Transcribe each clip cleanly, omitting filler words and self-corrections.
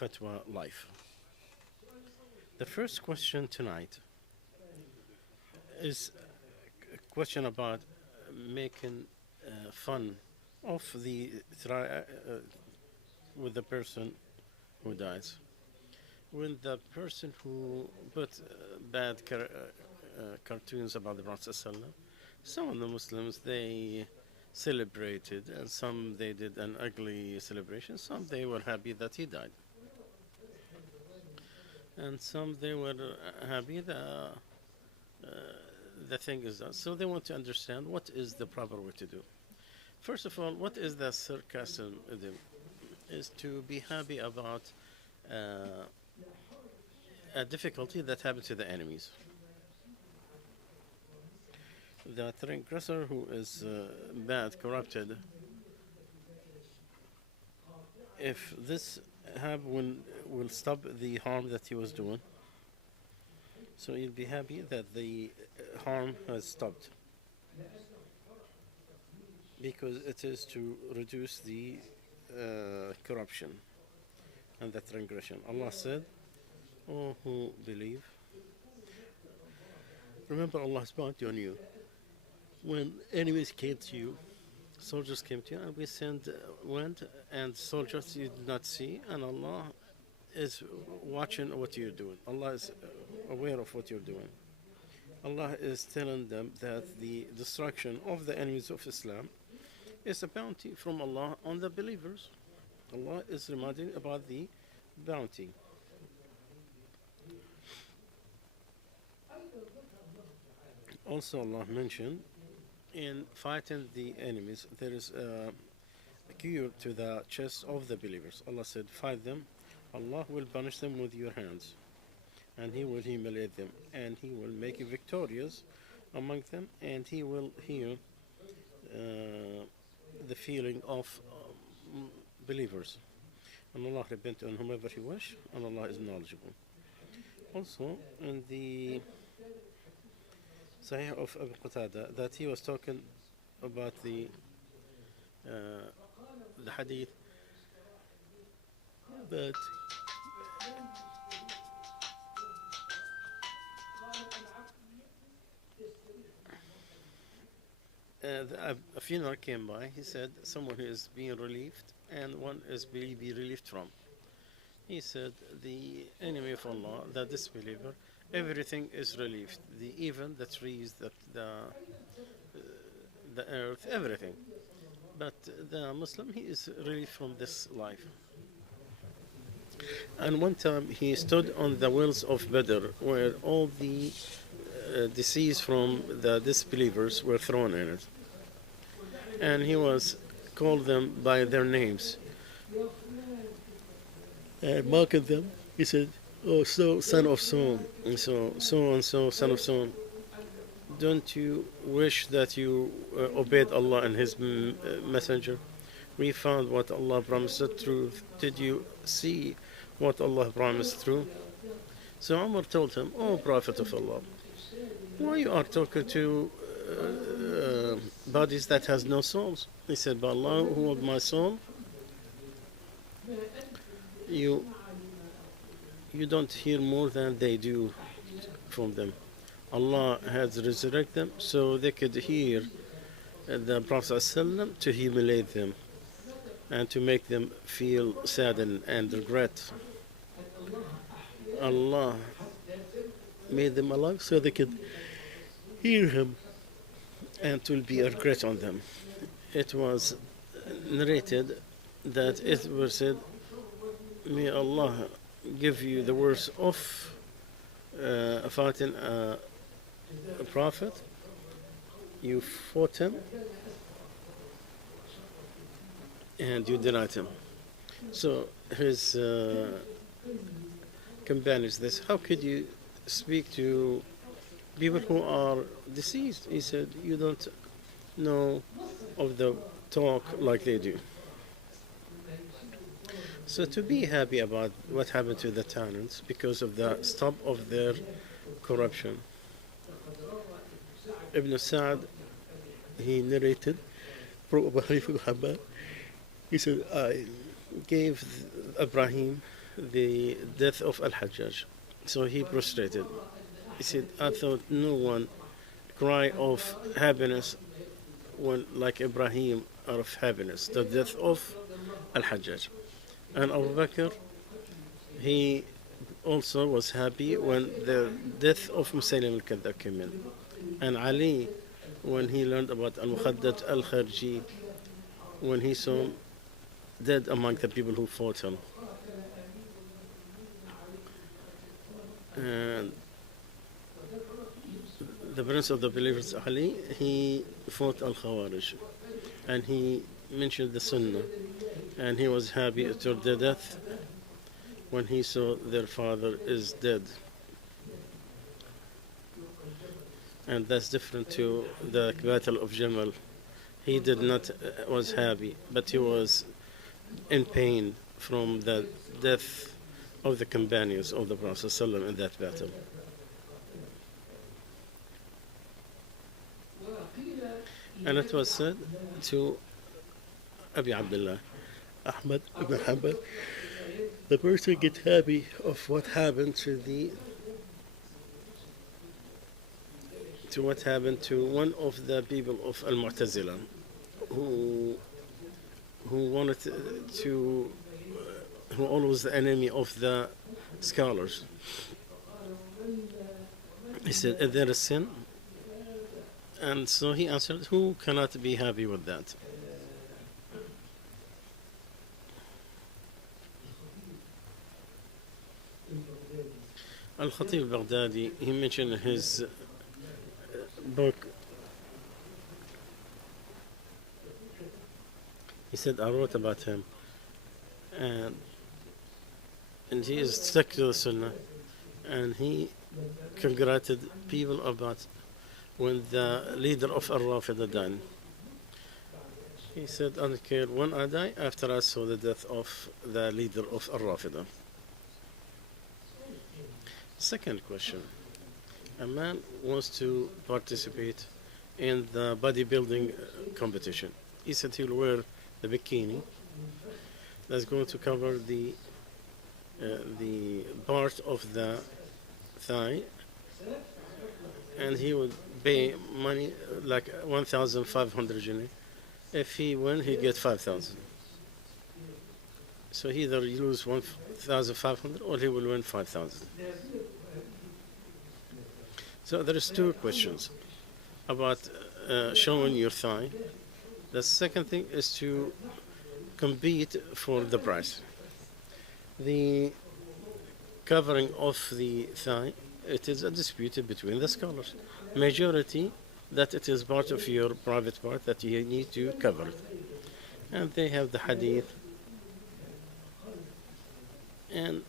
Fatwa Life. The first question tonight is a question about making fun of with the person who dies. When the person who put bad cartoons about the Prophet ﷺ, some of the Muslims they celebrated, and some they did an ugly celebration. Some they were happy that he died, and some they were happy that the thing is done. So they want to understand what is the proper way to do. First of all, what is the sarcasm? Is to be happy about a difficulty that happened to the enemies. The transgressor who is bad, corrupted, if this will stop the harm that he was doing, so you'll be happy that the harm has stopped, because it is to reduce the corruption and the transgression. Allah said, "Oh, who believe, remember Allah's bounty on you. When enemies came to you, soldiers came to you, and we went, and soldiers you did not see, and Allah is watching what you're doing. Allah is aware of what you're doing. Allah is telling them that the destruction of the enemies of Islam is a bounty from Allah on the believers. Allah is reminding about the bounty. Also, Allah mentioned in fighting the enemies, there is a cure to the chest of the believers. Allah said, fight them. Allah will punish them with your hands, and He will humiliate them, and He will make you victorious among them, and He will heal the feeling of believers. And Allah repent on whomever He wish, and Allah is knowledgeable. Also, in the Sahih of Abu Qatada, that he was talking about the hadith that a funeral came by. He said someone who is being relieved and one is be relieved from. He said the enemy of Allah, the disbeliever, everything is relieved. Even the trees, the earth, everything. But the Muslim, he is relieved from this life. And one time he stood on the wells of Badr, where all the deceased from the disbelievers were thrown in it. And he was called them by their names and mocked them. He said, "Oh, so son of so and so, so and so, son of so. Don't you wish that you obeyed Allah and His messenger? We found what Allah promised truth. Did you see what Allah promised true?" So Umar told him, "Oh, Prophet of Allah, why you are talking to bodies that has no souls?" He said, "By Allah who hold my soul, you don't hear more than they do from them. Allah has resurrected them so they could hear the Prophet ﷺ to humiliate them and to make them feel saddened and regret. Allah made them alive so they could hear Him, and it will be a regret on them." It was narrated that it was said, "May Allah give you the words of fighting a prophet. You fought him and you denied him." So his companions, this, "How could you speak to people who are deceased?" He said, "You don't know of the talk like they do." So to be happy about what happened to the tyrants because of the stop of their corruption. Ibn Sa'd, he narrated from Muhammad. He said, "I gave Ibrahim the death of Al-Hajjaj. So he prostrated. He said, I thought no one cry of happiness when, like Ibrahim, out of happiness, the death of Al-Hajjaj. And Abu Bakr, he also was happy when the death of Musaylim al-Kadhab came in. And Ali, when he learned about Al-Mukhaddad al-Kharji, when he saw him dead among the people who fought him. And the Prince of the Believers, Ali, he fought Al-Khawarij. And he mentioned the Sunnah. And he was happy to the death when he saw their father is dead. And that's different to the Battle of Jamal. He did not was happy, but he was in pain from the death of the companions of the Prophet ﷺ in that battle. And it was said to Abi Abdullah, Ahmad ibn Hanbal, the person get happy of what happened to one of the people of Al-Mu'tazila who wanted to who always the enemy of the scholars. He said, is there a sin? And so he answered, who cannot be happy with that? Al-Khatib al-Baghdadi, he mentioned in his book, he said, I wrote about him, and he is stuck to the Sunnah, and he congratulated people about when the leader of Al-Rafida died. He said, I don't care when I die, after I saw the death of the leader of Al-Rafida. Second question. A man wants to participate in the bodybuilding competition. He said he'll wear the bikini that's going to cover the part of the thigh, and he would pay money like 1,500 jinn. If he win, he get 5,000. So either you lose 1,500 or he will win 5,000. So there is two questions about showing your thigh. The second thing is to compete for the prize. The covering of the thigh, it is a dispute between the scholars. Majority that it is part of your private part that you need to cover it. And they have the hadith. And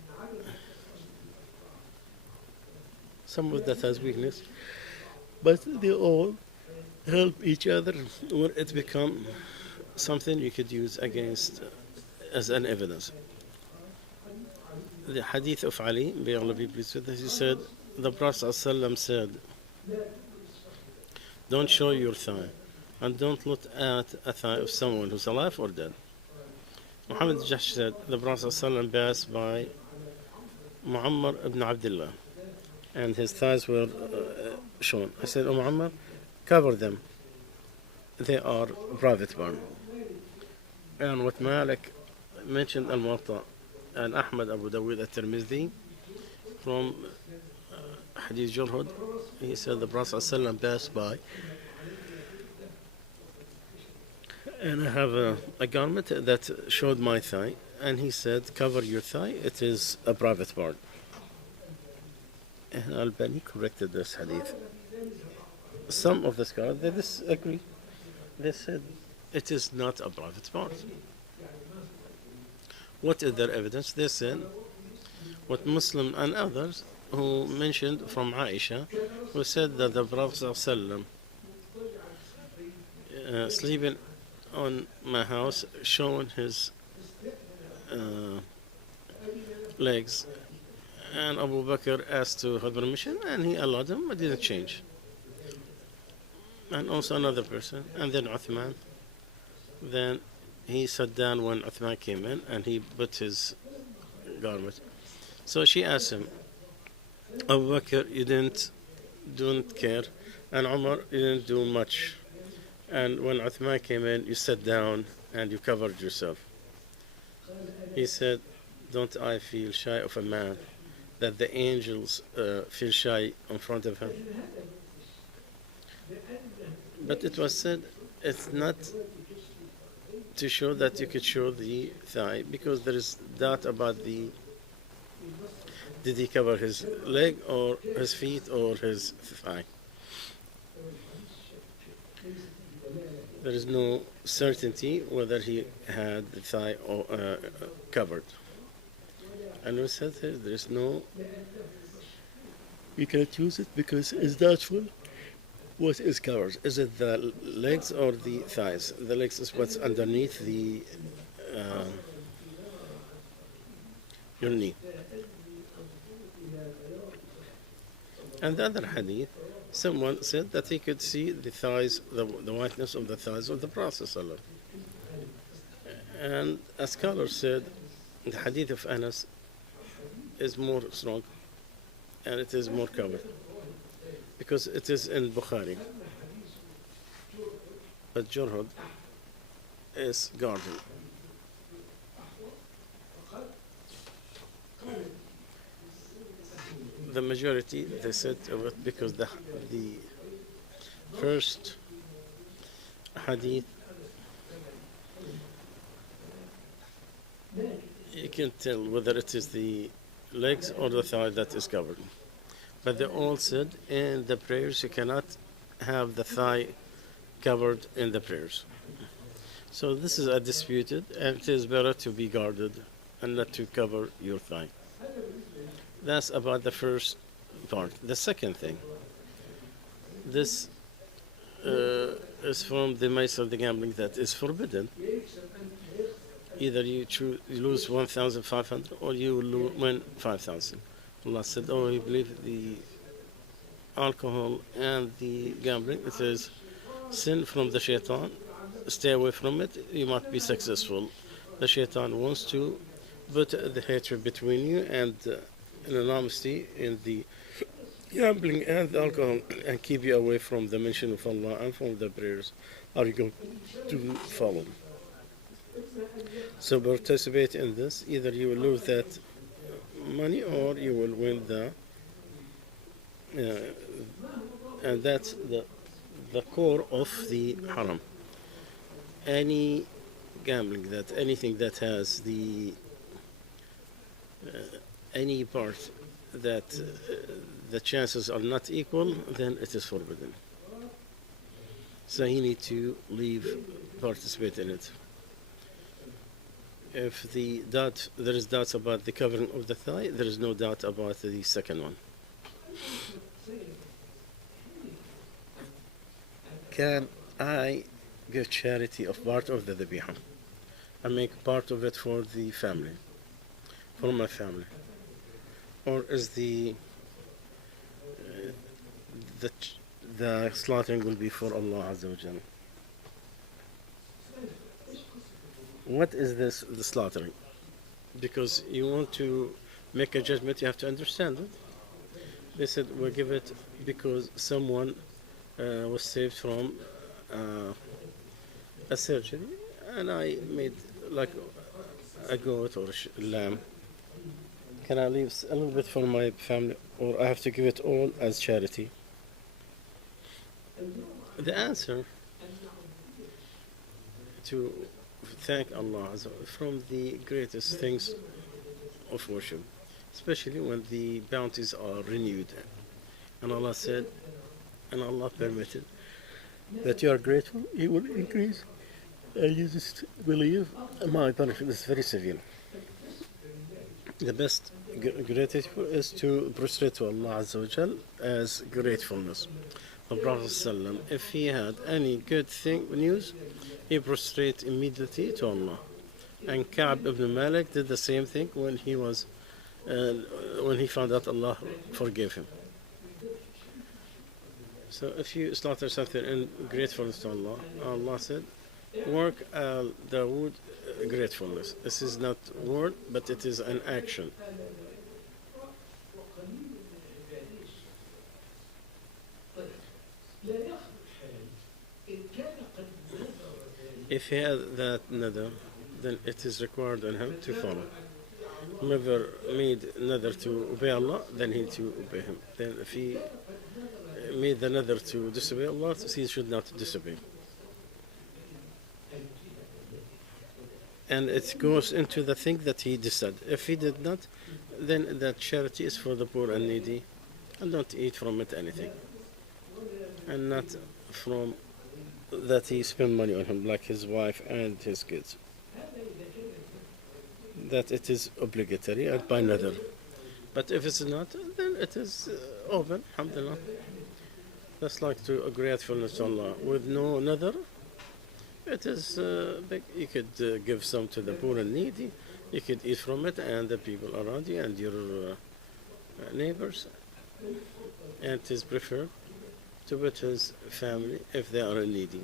some of that has weakness, but they all help each other when it become something you could use against as an evidence. The hadith of Ali, may Allah be pleased with us, he said, the Prophet ﷺ said, don't show your thigh and don't look at a thigh of someone who's alive or dead. Muhammad Jahsh said, the Prophet ﷺ passed by Muammar ibn Abdullah and his thighs were shown. I said, oh Muammar, cover them. They are private part. And what Malik mentioned Al-Muwatta and Ahmad Abu Dawud at-Tirmidhi from Hadith Jurhud, he said the Prophet ﷺ passed by and I have a garment that showed my thigh, and he said, cover your thigh, it is a private part. And Al-Bani corrected this hadith. Some of the scholars, they disagree. They said, it is not a private part. What is their evidence? They said, what Muslim and others who mentioned from Aisha, who said that the Prophet ﷺ sleeping on my house, showing his legs, and Abu Bakr asked to have permission, and he allowed him, but didn't change. And also another person, and then Uthman. Then he sat down when Uthman came in, and he put his garment. So she asked him, Abu Bakr, you don't care, and Umar, you didn't do much. And when Uthman came in, you sat down and you covered yourself. He said, don't I feel shy of a man that the angels feel shy in front of him? But it was said, it's not to show that you could show the thigh, because there is doubt about did he cover his leg or his feet or his thigh. There is no certainty whether he had the thigh or, covered. And we said there is no, you can't use it because it's doubtful what is covered. Is it the legs or the thighs? The legs is what's underneath your knee. And the other hadith, someone said that he could see the thighs, the whiteness of the thighs of the Prophet ﷺ. And a scholar said the hadith of Anas is more strong and it is more covered because it is in Bukhari. But Jurhud is guarded. The majority, they said of it because the first hadith, you can tell whether it is the legs or the thigh that is covered. But they all said in the prayers you cannot have the thigh covered in the prayers. So this is a disputed, and it is better to be guarded and not to cover your thigh. That's about the first part. The second thing, this is from the mace of the gambling that is forbidden. Either you lose 1,500 or you win 5,000. Allah said, oh, you believe the alcohol and the gambling, it is sin from the shaitan. Stay away from it, you might be successful. The shaitan wants to put the hatred between you and anonymity in the gambling and the alcohol and keep you away from the mention of Allah and from the prayers are you going to follow. So participate in this. Either you will lose that money or you will win and that's the core of the haram. Any gambling, anything that has any part that the chances are not equal, then it is forbidden. So you need to participate in it. If there is doubts about the covering of the thigh, there is no doubt about the second one. Can I give charity of part of the dhabiha and make part of it for the family, for my family? Or is the slaughtering will be for Allah Azza wa Jalla? What is this, the slaughtering? Because you want to make a judgment, you have to understand it. They said we'll give it because someone was saved from a surgery, and I made like a goat or a lamb. Can I leave a little bit for my family, or I have to give it all as charity? The answer to thank Allah from the greatest things of worship, especially when the bounties are renewed. And Allah said, and Allah permitted, that you are grateful, He will increase, and you just believe my punishment is very severe. The best gratitude is to prostrate to Allah Azza wa Jal as gratefulness. The Prophet ﷺ, if he had any good news, he prostrate immediately to Allah. And Ka'b ibn Malik did the same thing when he found out Allah forgave him. So if you slaughter something in gratefulness to Allah, Allah said, work Dawood gratefulness. This is not word, but it is an action. If he had that nadar, then it is required on him to follow. Whoever made nadar to obey Allah, then he to obey him. Then if he made the nadar to disobey Allah, he should not disobey. And it goes into the thing that he decided. If he did not, then that charity is for the poor and needy, and don't eat from it anything. And not from that he spend money on him, like his wife and his kids. That it is obligatory and by nadar. But if it's not, then it is open, alhamdulillah. That's like to a gratefulness to Allah. With no nadar, it is big. You could give some to the poor and needy. You could eat from it and the people around you and your neighbors. And it is preferred to with his family if they are needy.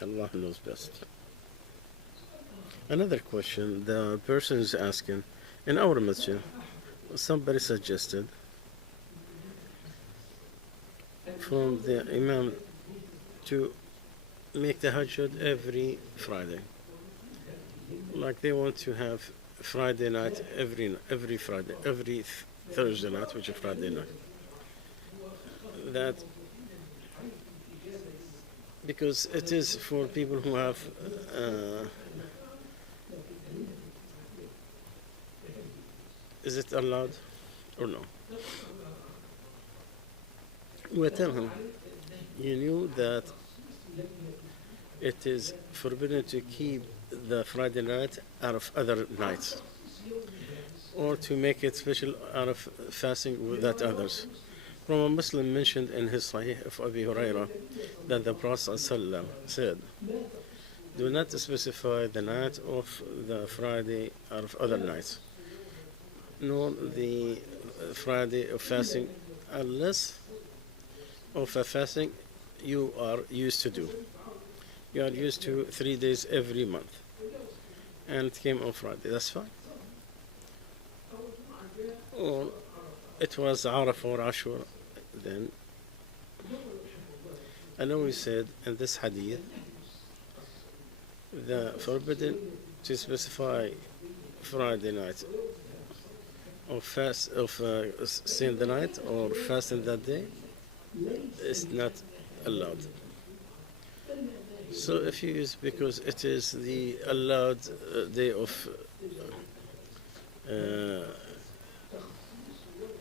Allah knows best. Another question the person is asking, in our masjid, somebody suggested from the imam to make the hajjud every Friday. Like they want to have Friday night every Friday, every Thursday night, which is Friday night. That because it is for people who have is it allowed or no? We tell him, you knew that it is forbidden to keep the Friday night out of other nights, or to make it special out of fasting without others. From a Muslim mentioned in his Sahih of Abu Hurairah that the Prophet ﷺ said, do not specify the night of the Friday out of other nights, nor the Friday of fasting, unless of a fasting you are used to do. You are used to 3 days every month, and it came on Friday. That's fine. Or it was Arafah or Ashura. Then I know we said in this hadith the forbidden to specify Friday night or fast of staying the night or fasting that day is not allowed. So if you use, because it is the allowed day of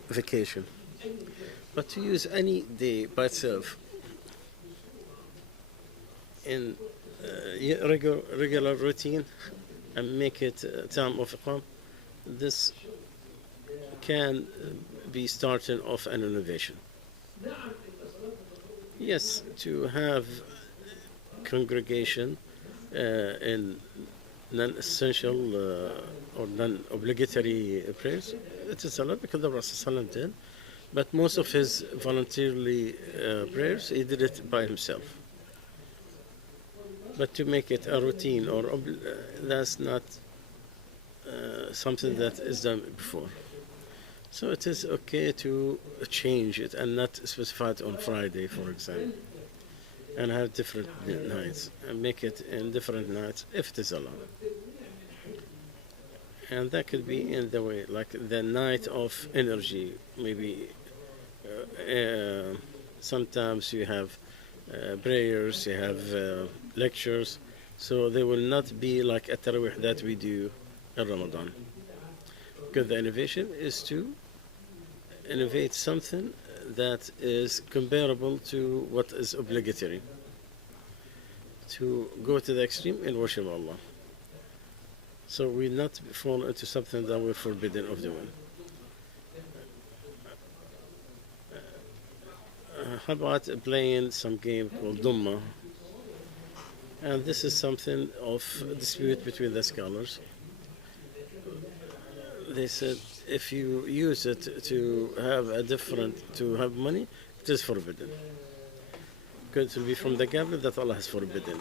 vacation, but to use any day by itself in regular routine and make it time of Iqam, this can be starting off an innovation. Yes, to have congregation in non-essential or non-obligatory prayers, it is allowed because the Prophet did. But most of his voluntarily prayers, he did it by himself. But to make it a routine or that's not something that is done before. So it is okay to change it and not specify it on Friday, for example, and have different nights and make it in different nights if it is allowed. And that could be in the way, like the night of energy, maybe sometimes you have prayers, you have lectures, so they will not be like a tarawih that we do in Ramadan. Because the innovation is to innovate something that is comparable to what is obligatory, to go to the extreme in worship Allah. So we not fall into something that we're forbidden of doing. How about playing some game called Dumma? And this is something of dispute between the scholars. They said if you use it to have money, it is forbidden. Because it will be from the gambling that Allah has forbidden.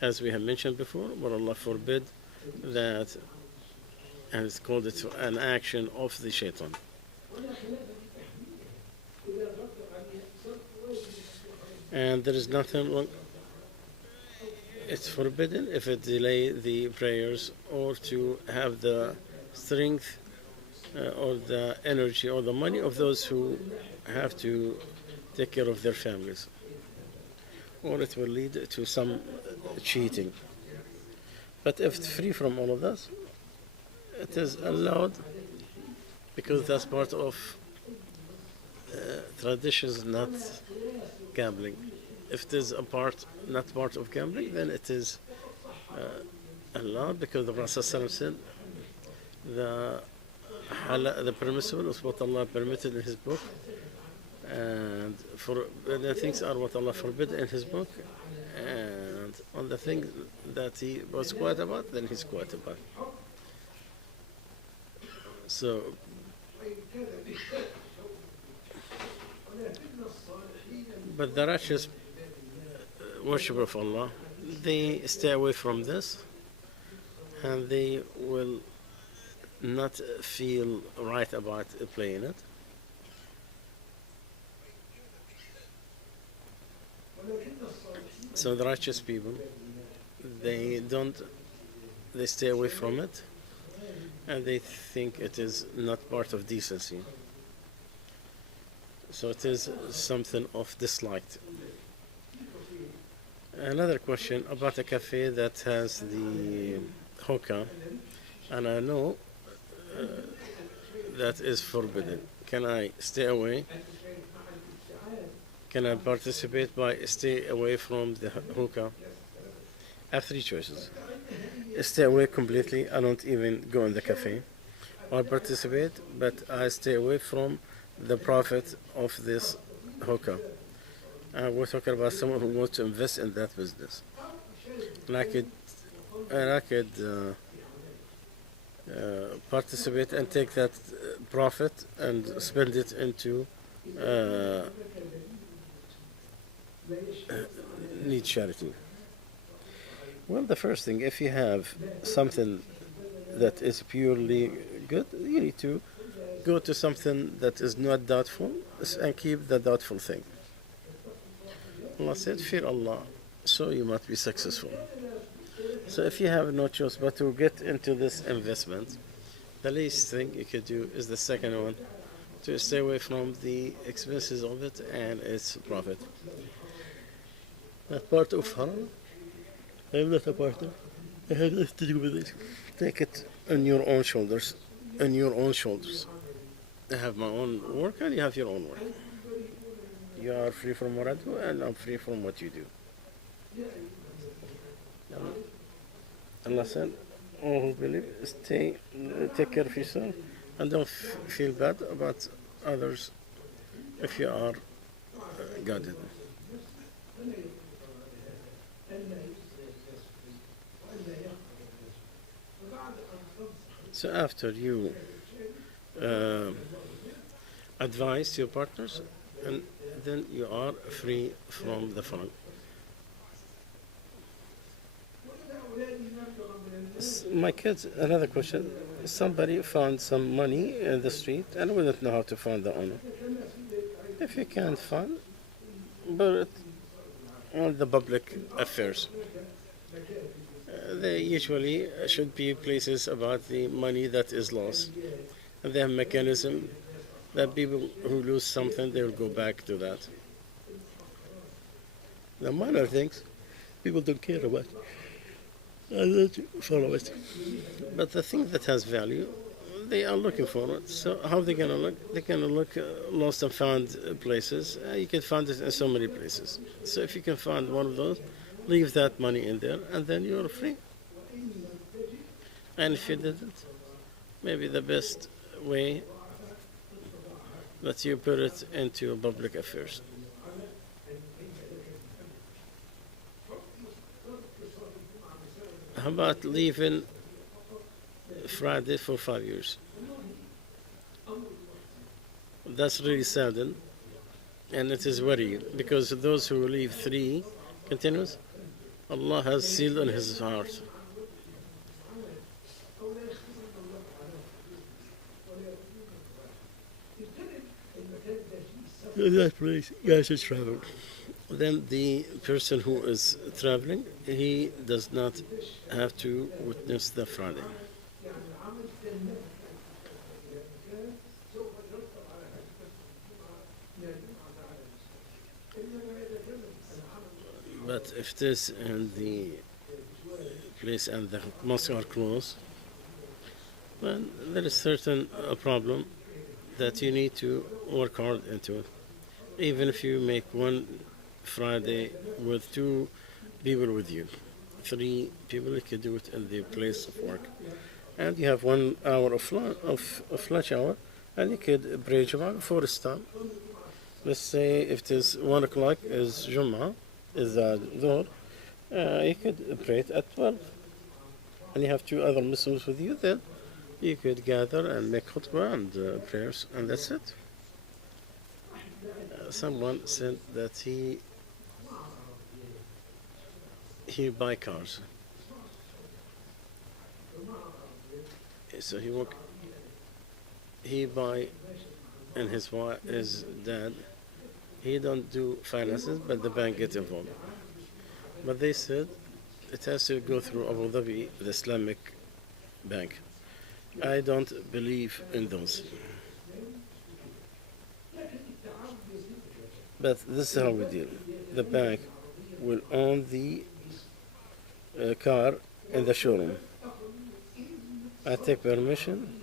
As we have mentioned before, where Allah forbid that, and it's called it an action of the shaitan. And there is nothing wrong. It's forbidden if it delay the prayers or to have the strength or the energy or the money of those who have to take care of their families, or it will lead to some cheating. But if it's free from all of that, it is allowed because that's part of traditions, not gambling. If it is not part of gambling, then it is allowed because the Prophet ﷺ said the permissible is what Allah permitted in His book, and the things are what Allah forbid in His book, and on the thing that He was quiet about, then He's quiet about. So but the righteous worshipper of Allah, they stay away from this, and they will not feel right about playing it. So the righteous people, they stay away from it, and they think it is not part of decency. So it is something of disliked. Another question about a cafe that has the hookah, and I know that is forbidden. Can I stay away? Can I participate by stay away from the hookah? I have three choices. Stay away completely, I don't even go in the cafe. Or participate, but I stay away from the profit of this hookah. We're talking about someone who wants to invest in that business. And I could participate and take that profit and spend it into need charity. Well, the first thing, if you have something that is purely good, you need to go to something that is not doubtful and keep the doubtful thing. Allah said, fear Allah, so you might be successful. So if you have no choice but to get into this investment, the least thing you could do is the second one, to stay away from the expenses of it and its profit. That part of haram, I'm not a part of. It has nothing to do with it. Take it on your own shoulders. On your own shoulders. I have my own work and you have your own work. You are free from what I do and I'm free from what you do. Allah said, all who believe, take care of yourself and don't feel bad about others if you are guided. So after you advise your partners, and then you are free from the fun. My kids, another question. Somebody found some money in the street and we don't know how to find the owner. If you can't find, but on the public affairs. They usually should be places about the money that is lost. And they have a mechanism that people who lose something, they will go back to that. The minor things, people don't care about. I don't follow it. But the thing that has value, they are looking for it. So how are they going to look? They're going to look lost and found places. You can find it in so many places. So if you can find one of those, leave that money in there, and then you're free. And if you didn't, maybe the best way that you put it into public affairs. How about leaving Friday for 5 years? That's really saddened, and it is worrying, because those who leave 3 continuous, Allah has sealed on his heart. In that place, guys, is travel. Then the person who is traveling, he does not have to witness the Friday. But if it is in the place and the mosques are closed, well, there is certain a problem that you need to work hard into it. Even if you make one Friday with two people with you, three people, you could do it in the place of work. And you have 1 hour of lunch hour, and you could pray Jum'ah before it's time. Let's say if it is 1 o'clock is Jum'ah, is Dhuhr, you could pray it at 12. And you have two other Muslims with you, then you could gather and make khutbah and prayers, and that's it. Someone said that he buy cars. So he buy, and his dad, he don't do finances, but the bank get involved. But they said it has to go through Abu Dhabi, the Islamic bank. I don't believe in those. But this is how we deal. The bank will own the car in the showroom. I take permission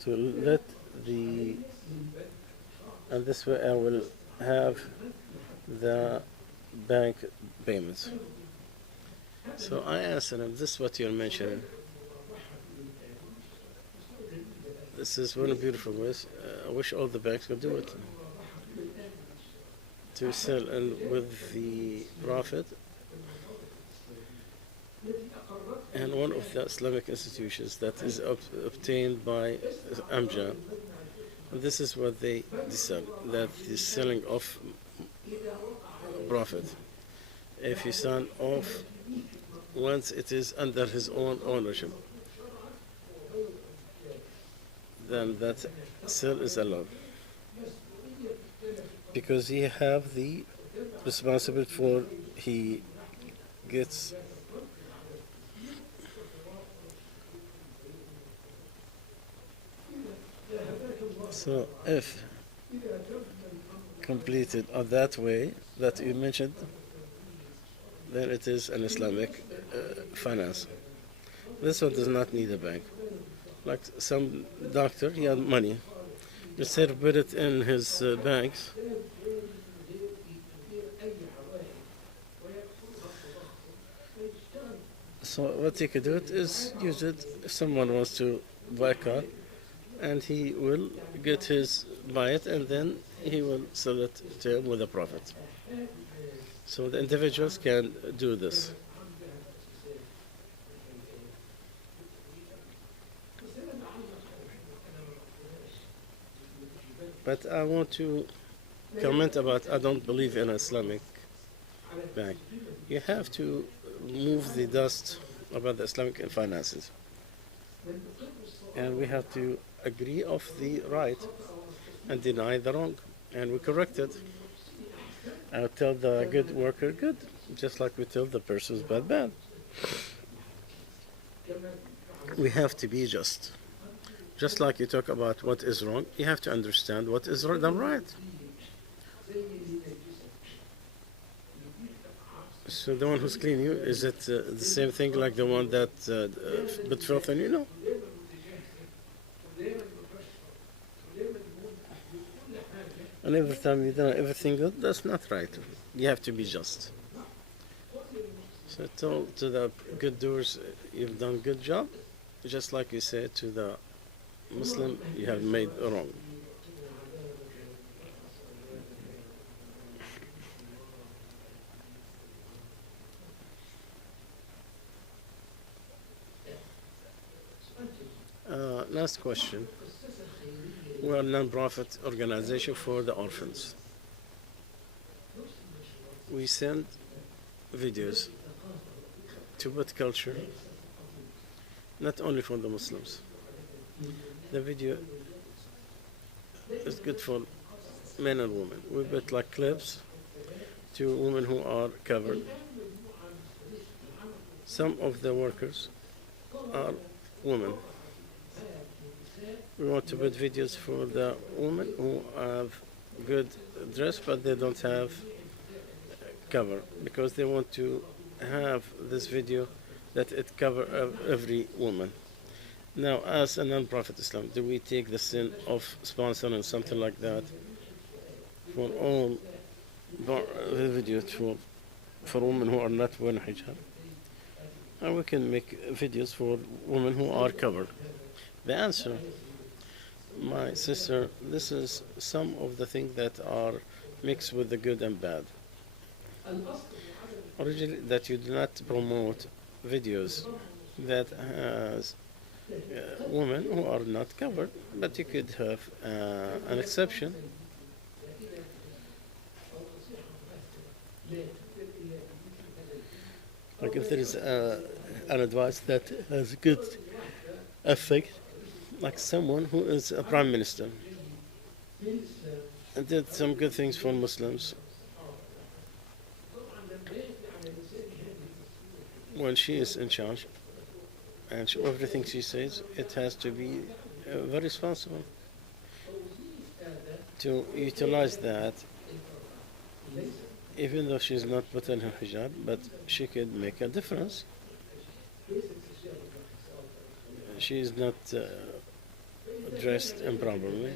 to let and this way I will have the bank payments. So I asked him, this is what you're mentioning. This is one of the beautiful ways. I wish all the banks would do it. To sell and with the profit. And one of the Islamic institutions that is obtained by Amja, this is what they sell, that the selling of profit. If you sign off once it is under his own ownership, then that sale is allowed. Because he have the responsibility for he gets so if completed of that way that you mentioned, then it is an Islamic finance. This one does not need a bank. Like some doctor, he had money. Instead of put it in his banks, so what he could do it is use it if someone wants to buy a car, and he will buy it, and then he will sell it to him with a profit. So the individuals can do this. But I want to comment about I don't believe in Islamic bank. You have to move the dust about the Islamic finances. And we have to agree of the right and deny the wrong. And we correct it. I tell the good worker good, just like we tell the person's bad. We have to be just. Just like you talk about what is wrong, you have to understand what is done right. So the one who's cleaning you, is it the same thing like the one that put filth on you? No. And every time you do everything good, that's not right. You have to be just. So tell to the good doers, you've done a good job, just like you said to the Muslim, you have made wrong. Last question. We are a non-profit organization for the orphans. We send videos to put culture, not only for the Muslims. The video It's good for men and women. We put like clips to women who are covered. Some of the workers are women. We want to put videos for the women who have good dress but they don't have cover because they want to have this video that it cover every woman. Now, as a non-profit Islam, do we take the sin of sponsoring something like that for all videos for women who are not wearing hijab? And we can make videos for women who are covered. The answer, my sister, this is some of the things that are mixed with the good and bad. Originally, that you do not promote videos that has women who are not covered, but you could have an exception. Like if there is an advice that has good effect, like someone who is a prime minister and did some good things for Muslims, when she is in charge and everything she says, it has to be very responsible to utilize that, even though she's not putting her hijab, but she could make a difference. She is not dressed improperly.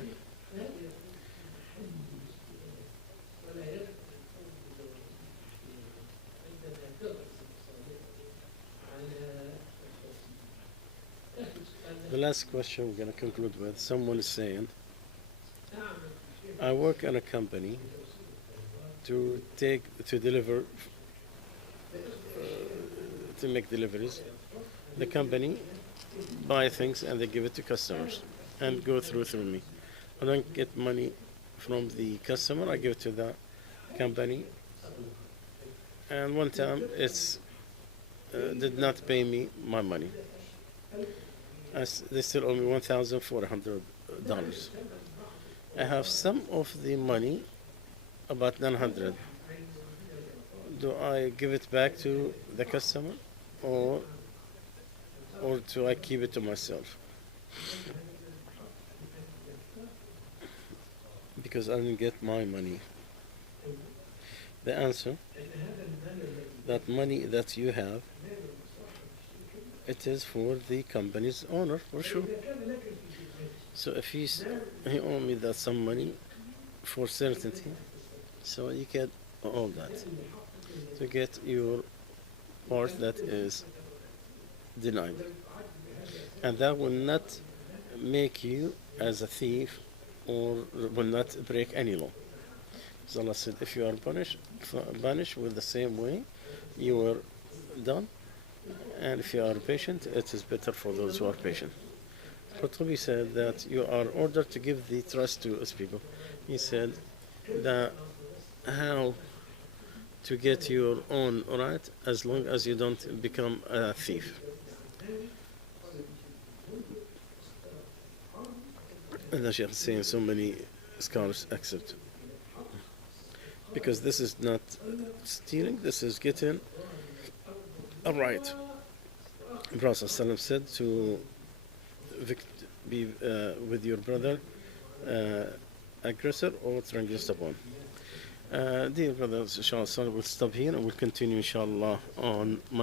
The last question we're going to conclude with, someone is saying, I work in a company to deliver, to make deliveries. The company buy things and they give it to customers and go through me. I don't get money from the customer, I give it to the company. And one time it's did not pay me my money. They still owe me $1,400. I have some of the money, about 900. Do I give it back to the customer, or do I keep it to myself? Because I didn't get my money. The answer, that money that you have, it is for the company's owner, for sure. So if he owe me that some money for certainty, so you get all that to get your part that is denied. And that will not make you as a thief or will not break any law. As Allah said, if you are punished with the same way you were done, and if you are patient, it is better for those who are patient. Qurtubi said that you are ordered to give the trust to us people. He said that how to get your own right as long as you don't become a thief. And the Sheikh is saying so many scholars accept. Because this is not stealing, this is getting a right. Prophet ﷺ said to be with your brother aggressor or transgressed upon. Dear brothers, inshallah, we'll stop here and we'll continue inshallah on Monday.